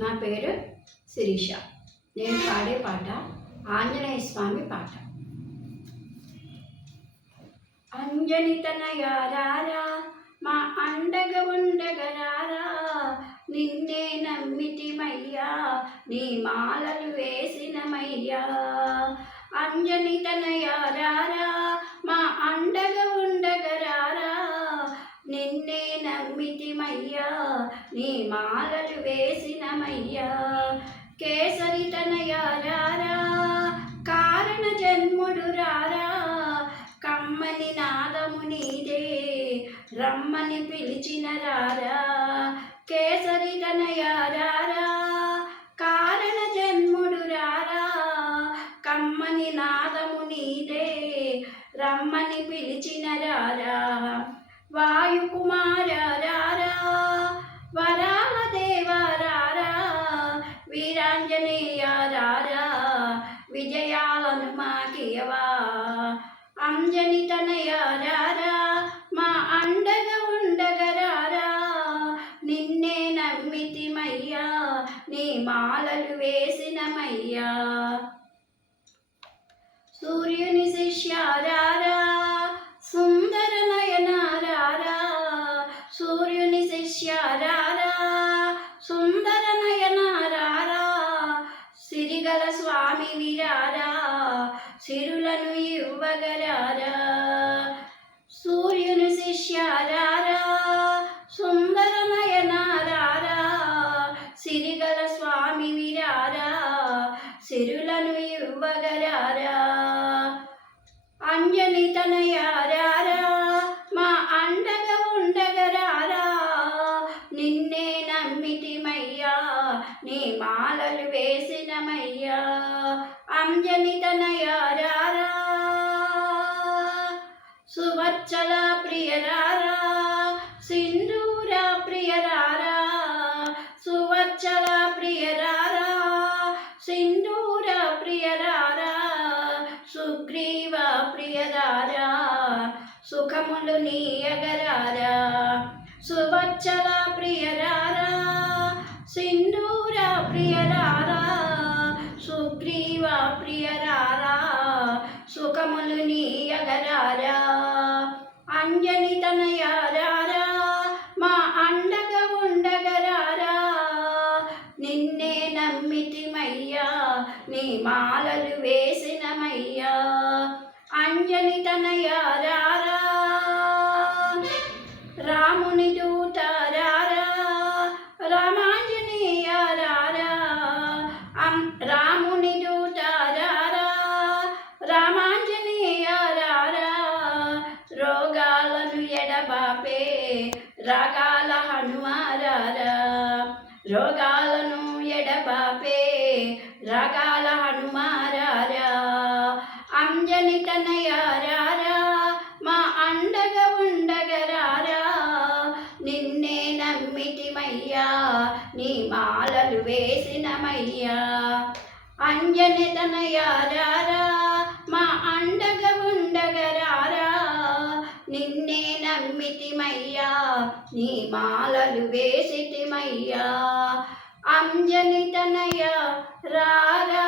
నా పేరు శిరీష. నేను పాడే పాట ఆంజనేయ స్వామి పాట. అంజని తనయారారా మా అండగ ఉండగరారా, నిన్నే నమ్మితిమయ్యా నీ మాలలు వేసినమయ్యా. అంజని తనయారారా మా అండగ ఉండగరారా, నిన్నే నమ్మితిమయ్యా నీ మాలలు వేసినమయ్యా. కేసరి తనయారారా కారణ జన్ముడు రారా, కమ్మని నాదము నీదే రమ్మని పిలిచిన రారా. కేసరి తనయారారా కారణ జన్ముడు రారా, కమ్మని నాదము నీదే రమ్మని పిలిచిన రారా. వాయుకుమార రారా వరాల దేవరారా, వీరాంజనేయ రారా విజయాలను మాకియవా. అంజని తనయారారా మా అండగా ఉండగరారా, నిన్నే నమ్మితిమయ్యా నీ మాలలు వేసినమయ్యా. సూర్యుని శిష్యారారా సుందర నయనారారా, సూర్యుని శిష్యారారా సుందర నయనారారా, సిరిగల స్వామి విరారా సిరులను ఇవ్వగరారా. సూర్యుని శిష్యారారా సుందర నయనారారా, సిరిగల స్వామి విరారా సిరులను ఇవ్వగరారా. అంజని తనయారారా మా అండగా ఉండగరారా, నిన్నే నమ్మితిమయ్యా నీ మాలలు వేసినమయ్యా. అంజని తనయారారా సువచ్చల ప్రియరారా సింధూర ప్రియరారా, సువచ్చల ప్రియరారా సింధూర ప్రియరారా, సుగ్రీవ ప్రియరారా సుఖములు నీయగరారా. సువచ్చల ప్రియరారా సింధూర ప్రియరారా, సుగ్రీవ ప్రియరారా సుఖములు నీయగరారా. అంజని తనయారారా మా అండగా ఉండగరారా, నిన్నే నమ్మితిమయ్యా నీ మాలలు వేసినమయ్యా. అంజని తనయారారా రాముని దూతారారా రామాంజనేయ రారా, రాముని దూతారారా రామాంజనేయ రారా, రోగాలను ఎడబాపే రాగాల హనుమారారా, రోగాలను ఎడబాపే రాగాల హనుమారారా. అంజని తనయారారా మా అండగా ఉండగరారా, నిన్నే నమ్మితిమయ్యా నీ మాలలు వేసినమయ్యా. అంజని తనయారారా మా అండగా ఉండగరారా, నిన్నే నమ్మితిమయ్యా నీ మాలలు వేసితిమయ్యా. అంజని తనయ రారా.